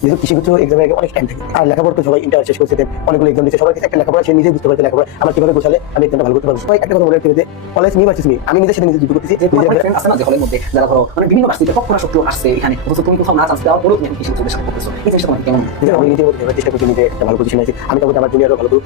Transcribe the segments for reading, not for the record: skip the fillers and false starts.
যেহেতু কৃষি কিছু এক্সামের আগে অনেক টাইম থাকে আর লেখাপড়া তো সবাই ইন্টার শেষ করছে অনেকগুলো এক্সাম দিচ্ছে সবার একটা লেখাপড়া সে নিজে বুঝতে পারছে লেখাপড়া আমার কিভাবে গোছালে আমি এক্সামটা ভালো করতে পারবো। সবাই একটা কথা মনে রাখতে হবে যে কলেজ নিয়ে পারছিস আমি নিজের সাথে নিজে যুদ্ধ করতেছি যে নিজের ফ্রেন্ড আছে না যে হলের মধ্যে যারা ধরো মানে বিভিন্ন ভার্সিটিতে টপ করা সত্ত্বেও আসছে এখানে অথচ তুমি কোথাও না চান্স দেওয়ার পরেও তুমি কৃষি উচ্চদের সাথে করতেছো, এই জিনিসটা তোমাকে কেমন? আমি নিজে চেষ্টা করছি নিজে একটা ভালো পজিশন আছে আমি তখন আমার জুনিয়রও ভালো করুক।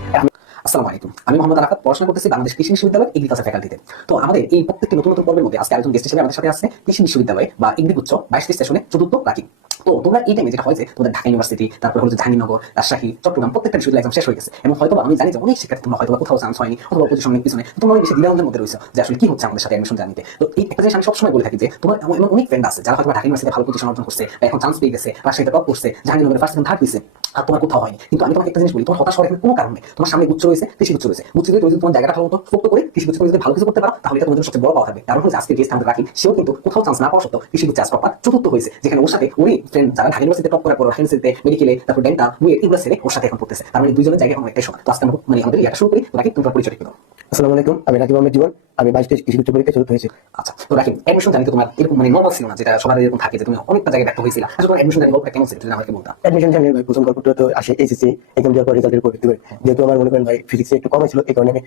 আসসালামু আলাইকুম, আমি মোহাম্মদ আরাফাত, পড়াশোনা করতেছি বাংলাদেশ কৃষি বিশ্ববিদ্যালয় এগ্রিকালচার ফ্যাকাল্টিতে। তো আমাদের এই প্রত্যেকটি নতুন নতুন পর্বের মধ্যে আজকে আরেকজন গেস্ট হিসেবে আমাদের সাথে আছে কৃষি বিশ্ববিদ্যালয় বা এগ্রি উচ্চ 22 সেশনে চতুর্থ রাকিব। তো তোমরা এই টাইমে যেটা হয় যে তোমাদের ঢাকা ইউনিভার্সিটি, তারপর হচ্ছে জাহাঙ্গীরনগর, রাজশাহী, চট্টগ্রাম প্রত্যেকটা বিশ্ববিদ্যালয় একদম শেষ হয়ে গেছে এবং হয়তো আমি জানি যে অনেক শিক্ষার্থী তোমরা হয়তো কোথাও চান্স হয়নি অথবা পজিশনের পিছনে তোমরা অনেক বেশি দ্বিধাদ্বন্দ্বের মধ্যে রয়েছে যে আসলে কি হচ্ছে আমাদের সাথে অ্যাডমিশন জানিতে। তো এই একটা জিনিস আমি সবসময় বলে থাকি যে তোমার এমন অনেক ফ্রেন্ড আছে যারা হয়তো ঢাকা ইউনিভার্সিটিতে ভালো পজিশন অর্জন করছে বা এখন চান্স পেয়ে গেছে, রাজশাহীতে টপ করছে, জাহাঙ্গীরনগরে ফার্স্ট সেকেন্ড থার্ড হয়েছে, আর তোমার কোথাও হয়নি। কিন্তু আমি তোমাকে একটা জিনিস বলি, তোমার হতাশ হওয়ার কোনো কারণ নেই। তোমার সামনে উচ্চ রয়েছে, কৃষি উচ্চ রয়েছে, উচ্চ যদি তুমি তোমার জায়গাটা ভালো মতো ফোকাস করে কৃষি উচ্চ যদি ভালো কিছু করতে পারো তাহলে এটা তোমাদের জন্য সবচেয়ে বড় পাওয়া হবে। কারণ হচ্ছে আজকে যে স্থানে রাখি সেও কিন্তু কোথাও চান্স না পাওয়া সত্ত্বেও কৃষি উচ্চ টপার চতুর্থ হয়েছে, যেখানে ওর সাথে ওই ফ্রেন্ড যারা ঢাকা ইউনিভার্সিটিতে টপ করার পর ঢাকা ইউনিভার্সিটিতে মেডিকেলে, তারপর ডেন্টাল, বুয়েট এগুলো ছেড়ে ওর সাথে এখন পড়তেছে। তার মানে দুইজনের জায়গা এখন অনেকটাই সমান। তো আজকে আমরা মানে আমাদের ইয়াটা শুরু করি। তো রাকিব তোমার পরিচয় একটু দাও। আসসালামু আলাইকুম, আমি রাকিব আহমেদ জীবন, আমি 22 কৃষি উচ্চ পরীক্ষায় চতুর্থ হয়েছি। আচ্ছা, তো রাকিব অ্যাডমিশন জানি তো তোমার এরকম মানে নর্মাল ছিল না, যেটা সবার এরকম থাকে যে তুমি অনেকটা জায়গায় ব্যর্থ হয়েছিল। আসলে তোমার অ্যাডমিশন জানি গল্পটা কেমন ছিল যদি আমাকে বলতা। অ্যাডমিশন জানি ভাই প্রথম গল্পটা তো আসে এইচএসসি এক্সাম দেওয়ার পর রেজাল্টের উপর ভিত্তি করে। যেহেতু আমার মনে করেন ভাই ফিজিক্সে একটু কম ছিল এই কারণে আমি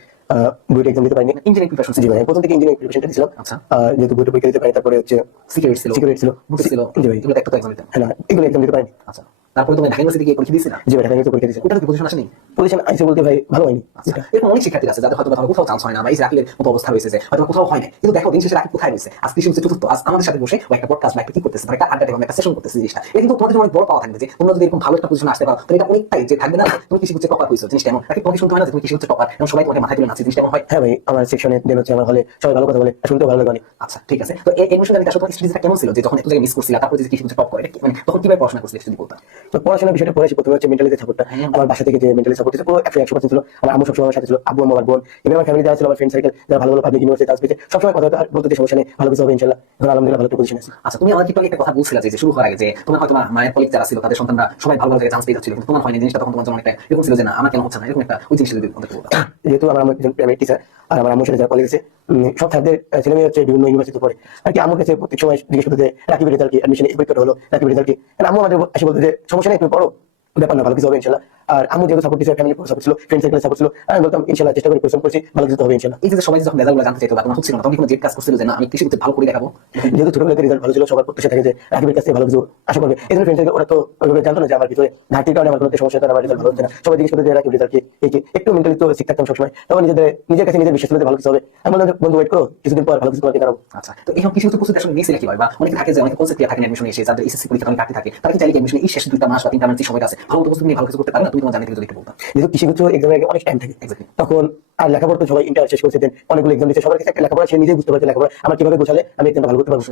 বুয়েট এক্সাম দিতে পারিনি। ইঞ্জিনিয়ারিং প্রিপারেশন জি ভাই প্রথম থেকে ইঞ্জিনিয়ারিং প্রিপারেশনটা দিয়েছিলাম। আচ্ছা, যেহেতু বুয়েট পরীক্ষা দিতে পারি তারপরে হচ্ছে সিকিউরিটি ছিল, সিকিউরিটি ছিল, বুট ছিল, জি ভাই এগুলো একটা তো এক্সাম দিতাম। হ্যাঁ না এগুলো এক্সাম দিতে পারিনি। আচ্ছা, তারপরে তুমি ঢাকা ইউনিভার্সিটি গিয়ে পরীক্ষা দিয়েছিলা। জি ভাই ঢাকা ইউনিভার্সিটি পরীক্ষা দিয়েছি। ওটা কি পজিশন আসেনি? পজিশন আইসে বলতে ভাই ভালো হয়নি। আচ্ছা, এরকম অনেক শিক্ষার্থী আছে যাদের হয়তো ধরো কোথাও চান্স হয় না বা এই যে রাকিবের মতো অবস্থা হয়েছে যে হয়তো কোথাও হয় না, কিন্তু দেখো দিন শেষে রাকিব কোথায় রয়েছে, আজ কৃষি হচ্ছে চতুর্থ, আজ আমাদের সাথে বসে ও একটা পডকাস্ট বা একটা কি করতেছে, একটা আড্ডা দেবে, একটা সেশন করতেছে। জিনিসটা এটা কিন্তু তোমাদের জন্য অনেক বড় পাওয়া থাকবে যে তোমরা যদি এরকম ভালো একটা পজিশনে আসতে পারো তাহলে এটা অনেকটাই যে থাকবে না তুমি কৃষি হচ্ছে টপার হয়েছো। জিনিসটা এমন রাকিব তোমাকে শুনতে হয় না যে তুমি কৃষি হচ্ছে টপার এবং সবাই তোমাকে মাথায় তুলে নাচছে। জিনিসটা এমন হয়? হ্যাঁ ভাই আমার সেকশনে দেন হচ্ছে আমার হলে সবাই ভালো কথা বলে শুনতে ভালো লাগে অনেক। আচ্ছা ঠিক আছে, তো এই এডমিশন জানি আসলে তোমার স্ট্রেসটা কেমন ছিল যে যখন একটু জায়গায় মিস করছিলা তারপরে যে কৃষি হচ্ছে টপ করে এটা মানে তখন কিভাবে পড়াশোনা করছিস যদি বলতা। তো পড়াশোনার বিষয়টা পড়েছি প্রথমে হচ্ছে মেন্টালিতে সাপোর্টটা। আমার বাসা থেকে যে মেন্টালি সাপোর্ট পুরো 100% ছিল। আমার আম্মু সবসময় আমার সাথে ছিল, আব্বু আম্মু আমার বোন এবং আমার ফ্যামিলি যারা ছিল, আমার ফ্রেন্ড সার্কেল যারা ভালো ভালো পাবলিক ইউনিভার্সিটি চান্স পেয়েছে সবসময় কথা বলতে সমস্যা নেই, ভালো কিছু হবে ইনশাল্লাহ। এখন আলহামদুলিল্লাহ ভালো পজিশন আছে। আচ্ছা, তুমি আমাকে একটু আগে একটা কথা বলছিলা যে শুরু হওয়ার আগে যে তোমার হয়তো মায়ের কলিগ যারা ছিল তাদের সন্তানরা সবাই ভালো ভালো জায়গায় চান্স পেয়ে যাচ্ছিল, কিন্তু তোমার হয়নি। জিনিসটা তখন তোমার জন্য একটা এরকম ছিল যে না আমার কেন হচ্ছে না, এরকম একটা ওই জিনিসটা যদি আমাদের বলতা। যেহেতু আমার আম্মু একজন প্রাইমারি টিচার আর আমার আম্মুর সাথে যারা কলেজ আছে সব স্যারদের ছেলে মেয়ে হচ্ছে বিভিন্ন ইউনিভার্সিটি পড়ে আর কি। আম্মুর কাছে প্রত্যেক সময় জিজ্ঞেস করতে যে রাকিবের রেজাল্ট কি, অ্যাডমিশন এই পরীক্ষাটা হলো রাকিবের রেজাল্ট কি। আম্মু আমাদের এসে বলতে যে সমস্যা নেই তুমি পড়ো, ব্যাপার না, ভালো কিছু হবে ইনশাল্লাহ। আর আম্মু যেহেতু সাপোর্ট দিচ্ছে, ফ্যামিলি সাপোর্ট ছিল, ফ্রেন্ড সার্কেল সাপোর্ট ছিল, আমি বলতাম ইনশাল্লাহ চেষ্টা করে পরিশ্রম করছি, ভালো কিছু হবে ইনশাল্লাহ। এই যে সবাই যখন রেজাল্টগুলো জানতে চাইতো বা তোমার হচ্ছিল না তখন কোনো জেদ কাজ করছিল যে না আমি কৃষি করতে ভালো করে দেখাবো। যেহেতু ছোটবেলা থেকে রেজাল্ট ভালো ছিল সবার প্রত্যাশা থাকে যে রাকিবের কাছে ভালো কিছু আশা করবে। এই জন্য ফ্রেন্ড সার্কেল ওরা তো ওইভাবে জানতো না যে আমার ভিতরে ঘাটতির কারণে আমার কোনো সমস্যা হতো না, আমার রেজাল্ট ভালো হচ্ছে না। সবাই জিজ্ঞেস করতে যে রাকিব রেজাল্ট কি এই কি, একটু মেন্টালি তো ঠিক থাকতাম সবসময়। তখন নিজের কাছে নিজের বিশ্বাস ছিল যে ভালো কিছু হবে। আমি বললাম বন্ধু ওয়েট করো, কিছুদিন পর ভালো কিছু তোমাকে জানাবো। আচ্ছা, তো এই কৃষি উচ্চ প্রস্তুতি আসলে মিস কি হয় বা অনেকে থাকে যে অনেকে কনসেপ্ট থাকে অ্যাডমিশন এসে যাদের এসএসসি পরীক্ষা অনেক কাটতে থাকে তারা কি চাইলে অ্যাডমিশন এই শেষ 2 মাস বা 3 মাস যে সময়টা আছে ভালো প্রস্তুতি নিয়ে ভালো কিছু করতে পারে না, তুমি তোমার জানি থেকে যদি একটু বলতা। যেহেতু কৃষি কিছু এক্সামের আগে অনেক টাইম থাকে তখন আর লেখাপড়া তো সবাই ইন্টার শেষ করছে অনেকগুলো এক্সাম দিচ্ছে সবার কাছে একটা লেখাপড়া সে নিজে বুঝতে পারছে লেখাপড়া আমার কিভাবে গোছালে আমি এক্সামটা ভালো করতে পারবো।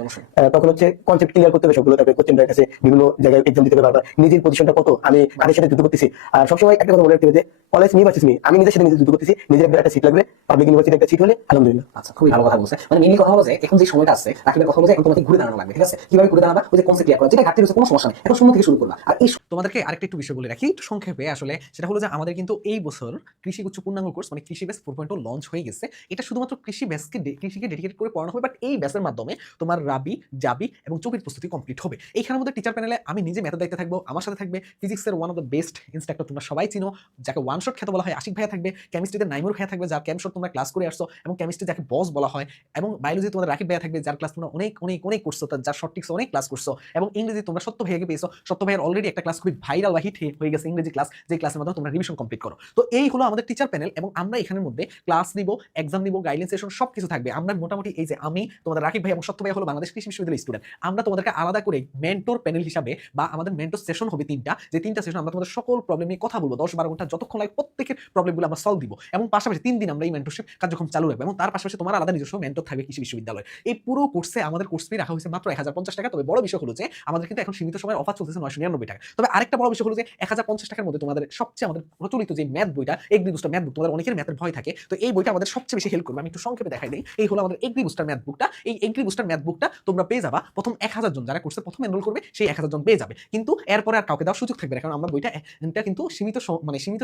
তখন হচ্ছে কনসেপ্ট ক্লিয়ার করতে হবে সবগুলো, তারপরে কোচিং কাছে বিভিন্ন জায়গায় এক্সাম দিতে হবে বারবার, নিজের পজিশনটা কত আমি কাদের সাথে যুদ্ধ করতেছি। আর সবসময় একটা কথা মনে রাখতে হবে যে কলেজ নিয়ে পারছিস আমি নিজের সাথে নিজে যুদ্ধ করতেছি, নিজের একটা সিট লাগবে, পাবলিক ইউনিভার্সিটি একটা সিট হলে আলহামদুলিল্লাহ। আচ্ছা, খুবই ভালো কথা বলছে। মানে মেইনলি কথা হলো যে এখন যে সময়টা আছে রাকিবের কথা হলো যে এখন তোমাকে ঘুরে দাঁড়ানো লাগবে। ঠিক আছে, কিভাবে ঘুরে দাঁড়াবা, ওই যে কনসেপ্ট ক্লিয়ার করা, যেটা ঘাটতি রয়েছে কোনো সমস্যা নেই, এখন শূন্য থেকে শুরু করবা। আর এই তোমাদেরকে আরেকটা একটু বিষয় বলে রাখি একটু সংক্ষেপে, আসলে সেটা হলো যে আমাদের কিন্তু এই বছর কৃষি উচ্চ পূর্ণাঙ্গ কোর্স মানে কৃষি ব্যাচ 4.0 লঞ্চ হয়ে গেছে। এটা শুধুমাত্র কৃষিকে ডেডিকেট করে পড়ানো হবে, বাট এই ব্যাচের মাধ্যমে তোমার রাবি, জাবি এবং চবির প্রস্তুতি কমপ্লিট হবে। এইখানের মধ্যে টিচার প্যানেলে আমি নিজে ম্যাথের দায়িত্বে থাকবো, আমার সাথে থাকবে ফিজিক্সের one of the best instructor তোমরা সবাই চিনো, যাকে ওয়ান শট খ্যাত বলা হয়, আশিক ভাইয়া থাকবে, কেমিস্ট্রিতে নাইমুর ভাইয়া থাকবে যার ক্যাম্প শট তোমরা ক্লাস করে আসছো এবং কেমিস্ট্রি যাকে বস বলা হয়, এবং বায়োলজি তোমাদের রাকিব ভাইয়া থাকবে যার ক্লাস তোমরা অনেক অনেক অনেক করছো, যার শর্ট টিক্স অনেক ক্লাস করছো, এবং ইংরেজি তোমরা সত্য ভাইয়াকে পেয়েছো। সত্য ভাইয়ের অলরেডি একটা ক্লাস খুবই ভাইরাল বা হিট হয়ে গেছে ইংরেজি ক্লাস, যে ক্লাসের মাধ্যমে তোমরা রিভিশন কমপ্লিট করো। তো এই হলো আমাদের টিচার প্যানেল এবং আমরা এখানের মধ্যে ক্লাস নিব, এক্সাম নিব, গাইডলাইন সেশন সবকিছু থাকবে। আমরা মোটামুটি এই যে আমি তোমাদের রাকিব ভাই এবং সত্য ভাই হলো বাংলাদেশ কৃষি বিশ্ববিদ্যালয়ের স্টুডেন্ট, আমরা তোমাদেরকে আলাদা করে মেন্টর প্যানেল হিসাবে বা আমাদের মেন্টর সেশন হবে 3টা, যে 3টা সেশন আমরা তোমাদের সকল প্রবলেম নিয়ে কথা বলবো 10-12 ঘন্টা যতক্ষণ লাগে, প্রত্যেকের প্রবলেমগুলো আমরা সলভ দিব এবং পাশাপাশি 3 দিন আমরা এই মেন্টরশিপ কার্যক্রম চালু রাখবো এবং তার পাশাপাশি তোমার আলাদা নিজস্ব মেন্টর থাকবে কৃষি বিশ্ববিদ্যালয়। এই পুরো কোর্সে আমাদের কোর্স ফি রাখা হয়েছে মাত্র 1050 টাকা। তবে বড় বিষয় হলো যে আমাদের কিন্তু এখন সীমিত সময়ের অফার চলতেছে 999 টাকা। তবে আরেকটা বড় বিষয় হলো যে 1050 টাকার মধ্যে তোমাদের আমাদের সবচেয়ে আমাদের প্রচলিত যে ম্যাথ বইটা এগ্রি বুস্টার ম্যাথ বুক, তোমাদের অনেকের ম্যাথের ভয় থাকে, তো এই বইটা আমাদের সবচেয়ে বেশি হেল্প করবে। আমি একটু সংক্ষেপে দেখাই দিই। এই হলো আমাদের এগ্রি বুস্টার ম্যাথ বুকটা। এই এগ্রি বুস্টার ম্যাথ বুকটা তোমরা পেয়ে যাবা প্রথম 1000 জন যারা কোর্সে প্রথম এনরোল করবে, সেই 1000 জন পেয়ে যাবে। কিন্তু এরপরে আর কাউকে দেওয়ার সুযোগ থাকবে না, কারণ আমরা বইটা এটা কিন্তু সীমিত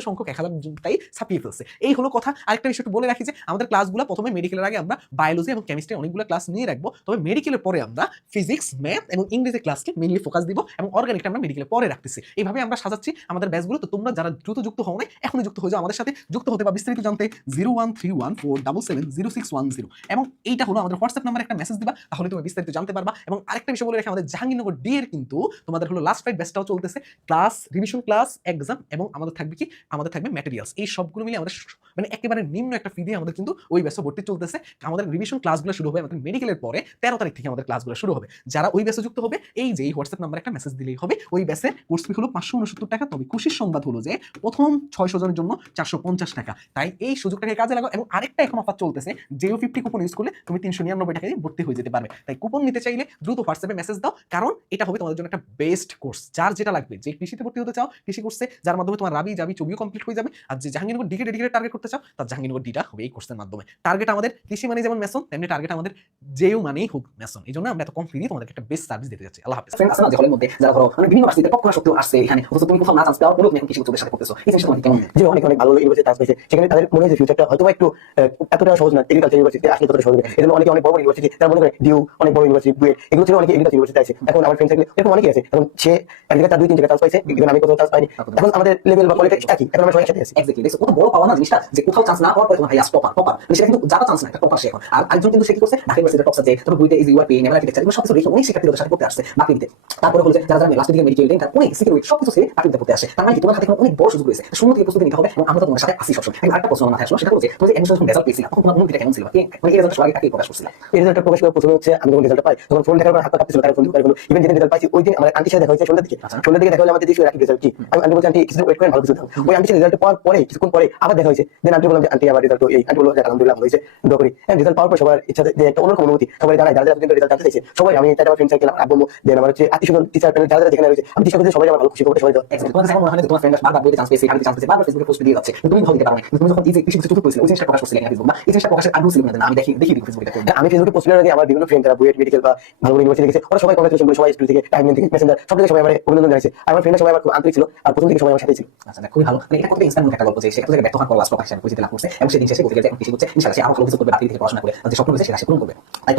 সংখ্যক 1000 জনটাই ছাপিয়ে ফেলছে। এই হলো কথা। আরেকটা বিষয় একটু বলে রাখি যে আমাদের ক্লাসগুলো প্রথমে মেডিকেলের আগে আমরা বায়োলজি এবং কেমিস্ট্রি অনেকগুলো ক্লাস নিয়ে রাখবো, তবে মেডিকেলের পরে আমরা ফিজিক্স, ম্যাথ এবং ইংরেজি ক্লাসকে মেইনলি ফোকাস দিব, এবং অর্গানিকটা আমরা মেডিকেলের পরে রাখতেছি। এইভাবে আমরা সাজাচ্ছি আমাদের ব্যাচগুলো। তো তোমরা যারা দ্রুত যুক্ত হও না, এখনই যুক্ত হয়ে যাও আমাদের সাথে। যুক্ত হতে বা বিস্তারিত জানতে 01314770610, এবং এইটা হলো আমাদের হোয়াটসঅ্যাপ নাম্বারে একটা মেসেজ দিবা, তাহলে তুমি বিস্তারিত জানতে পারবা। এবং আরেকটা বিষয় বলে রেখে, আমাদের জাহাঙ্গীরনগর ডি এর কিন্তু তোমাদের হলো লাস্ট ফাইট ব্যাচটাও চলতেছে, ক্লাস রিভিশন ক্লাস এক্সাম, এবং আমাদের থাকবে কি, আমাদের থাকবে ম্যাটেরিয়ালস। এই সবগুলো মিলে আমাদের মানে একেবারে নিম্ন একটা ফি দিয়ে আমাদের কিন্তু ওই ব্যাচে ভর্তি চলতেছে। আমাদের রিভিশন ক্লাসগুলো শুরু হবে আমাদের মেডিকেলের পরে 13 তারিখ থেকে আমাদের ক্লাসগুলো শুরু হবে। যারা ওই ব্যাচে যুক্ত হবে, এই যে এই হোয়াটসঅ্যাপ নাম্বারে একটা মেসেজ দিলেই হবে। ওই ব্যাচে কোর্স ফি হলো 569 টাকা। তবে খুশির সংবাদ হলো যে প্রথম 600 জনের জন্য 450 টাকা। তাই এই সুযোগটাকে কাজে লাগাও। এবং আরেকটা এখন অফার চলতেছে, JO50 কুপন ইউজ করলে তুমি 399 টাকায় ভর্তি হয়ে যেতে পারবে। তাই কুপন নিতে চাইলে দ্রুত হোয়াটসঅ্যাপে মেসেজ দাও, কারণ এটা হবে তোমাদের জন্য একটা বেস্ট কোর্স। যার যেটা লাগবে, যে কৃষিতে ভর্তি হতে চাও কৃষি কোর্সে, যার মাধ্যমে তোমার রাবি জাবি ছবিও কমপ্লিট হয়ে যাবে, আর যে জাহাঙ্গীরনগর ডিকে ডেডিকেটেড টার্গেট করতে চাও, তার জাহাঙ্গীরনগর ডিটা হবে এই কোর্সের মাধ্যমে। টার্গেট আমাদের কৃষি মানে যেমন মেসন, তেমনি টার্গেট আমাদের JO মানেই হোক মেসন। এই জন্য আমরা এত কম ফি দিয়ে তোমাদেরকে একটা বেস্ট সার্ভিস দিতে যাচ্ছি। আল্লাহ হাফেজ। ফ্রেন্ড আছে না যে হলের মধ্যে যারা ধরো মানে বিভিন্ন ভার্সিটিতে পড়া সত্ত্বেও আসছে এখানে, অথচ তুমি কোথাও না চান্স পাও, তুমি এখন কৃষি উচ্চদের সাথে করতেছো, এই জিনিসটা তোমাকে কেমন? যে অনেক অনেক ভালো ইউনিভার্সিটি চান্স পেয়েছে, সেখানে তাদের মনে হয় যে ফিউচারটা হয়তো একটু এতটা সহজ না। এগ্রিকালচার ইউনিভার্সিটি আসলে ততটা সহজ না। এই জন্য অনেকে অনেক বড় বড় ইউনিভার্সিটি, তারা মনে করে ডিউ অনেক বড় ইউনিভার্সিটি, বুয়েট, এগুলো ছিল অনেকে এগ্রিকালচার ইউনিভার্সিটি আছে। এখন আমার ফ্রেন্ড থাকলে এরকম অনেকেই আছে, এখন সে এক জায়গায় 2-3 জায়গায় চান্স পাইছে, কিন্তু আমি কোথাও চান্স পাইনি। এখন আমাদের লেভেল বা কোয়ালিটি একই, এখন আমরা সবাই একসাথে আছি। এক্স্যাক্টলি, দেখো কত বড় পাওয়া না জিনিসটা, যে কোথাও চান্স না পাওয়ার পরে তোমার হাইয়াস টপার মানে সেটা কিন্তু যারা চান্স না, একটা টপার সে এখন। আর আরেকজন কিন্তু সে কি করছে, ঢাকা ইউনিভার্সিটির টপ সাবজেক্ট, তারপর বুয়েটে ইউআরপি, নেভাল আর্কিটেকচার, এগুলো সবকিছু রেখে অনেক শিক্ষার্থীদের সাথে করতে আসছে বাকিতে। তারপরে হলো যে যারা যারা লাস্ট দিকে মেডিকেল দেন, তারা অনেক সিকিউরিটি সবকিছু সে বাকিতে করতে আসে। তার মানে কি তোমার হাতে অনেক বড় সুযোগ রয়েছে, শূন্য থেকে প্রস্তুতি নিতে হবে। এবং আমরা তো তোমার সাথে আসি সবসময়। আমি আরেকটা প্রশ্ন আমার মাথায় আসলো, সেটা হলো যে তুমি যে অ্যাডমিশন রেজাল্ট পেয়েছিলা, তখন তোমার অনুভূতিটা কেমন ছিল? মানে এই রেজাল্ট সবাই আগে প্রকাশ করছিলা? এই রেজাল্টটা প্রকাশ করার প্রথমে হচ্ছে আমি যখন রেজাল্টটা পাই, তখন ফোন দেখার পর হাত কাঁপতেছিল, তারা ফোন করে বলল। ইভেন যেদিন রেজাল্ট পাইছি ওই দিন আমার আন্টির সাথে দেখা হয়েছে সন্ধ্যার দিকে। সন্ধ্যার দিকে দেখা হলে আমাদের দেশীয় রাখি রেজাল্ট কি, আমি আন্টি বলছি আন্টি কিছুদিন ওয়েট করেন, ভালো কিছু দাও। ওই আন্টির রেজাল্ট পাওয়ার পরে কিছুক্ষণ পরে আবার দেখা হয়েছে। দেন আন্টি বললাম যে আন্টি আমার রেজাল্ট, এই আন্টি বলল যে আলহামদুলিল্লাহ ভালো হয়েছে, দোয়া করি। রেজাল্ট পাওয়ার পর সবার ইচ্ছা যে একটা অন্যরকম অনুভূতি সবাই জানায়, যারা যারা কিন্তু রেজাল্ট জানতে চাইছে সবাই। আমি তাই আমার ফ্রেন্ড সার্কেল, আমার আব্বু, দেন আমার হচ্ছে আত্মীয় টিচার প্যানেল, যারা যারা যেখানে রয়েছে, আমি চেষ্টা করছি সবাই আমার ভালো খুশি করতে, সবাই দাও। তোমার কাছে মনে হয় যে তোমার ফ্রেন্ড বারবার বইতে চান্স পেয়েছে, আগে চান্স পেয়েছে, বারবার ফেসবুকে পোস্ট দিয়ে যাচ্ছে, তুমি ভালো দিতে পারো না। তুমি যখন এই যে কিছু কিছু করেছিলে, ওই জিনিসটা প্রকাশ করছিলে ফেসবুক, বা এই জিনিসটা প্রকাশের আগ্রহ ছিল না, আমি দেখি ফেসবুকে। আমি ফেসবুকে পোস্ট করার আগে আমার বিভিন্ন ফ্রেন্ড যারা বুয়েট, মেডিকেল বা ভালো ইউনিভার্সিটি গেছে, ওরা সবাই কংগ্রেচুলেশন বলে, সবাই স্কুল থেকে, টাইমলাইন থেকে, মেসেঞ্জার সব থেকে সবাই আমার অভিনন্দন জানাইছে। আর আমার ফ্রেন্ডরা সবাই আমার খুব আন্তরিক ছিল, আর প্রথম থেকে সবাই আমার সাথেই ছিল। আচ্ছা, খুবই ভালো। মানে এটা কত ইন্সপায়ারিং একটা গল্প যে সে একটা জায়গায় ব্যর্থ হওয়ার পর লাস্ট প্রকাশ হিসেবে পরিচিতি লাভ করছে, এবং সেদিন শেষে বলতে গেছে এখন কৃষি করছে, ইনশাআল্লাহ সে আরো ভালো কিছু করবে, বাকি থেকে পড়াশোনা করে যে স্বপ্ন রয়েছে সেটা সে পূরণ করবে। তাই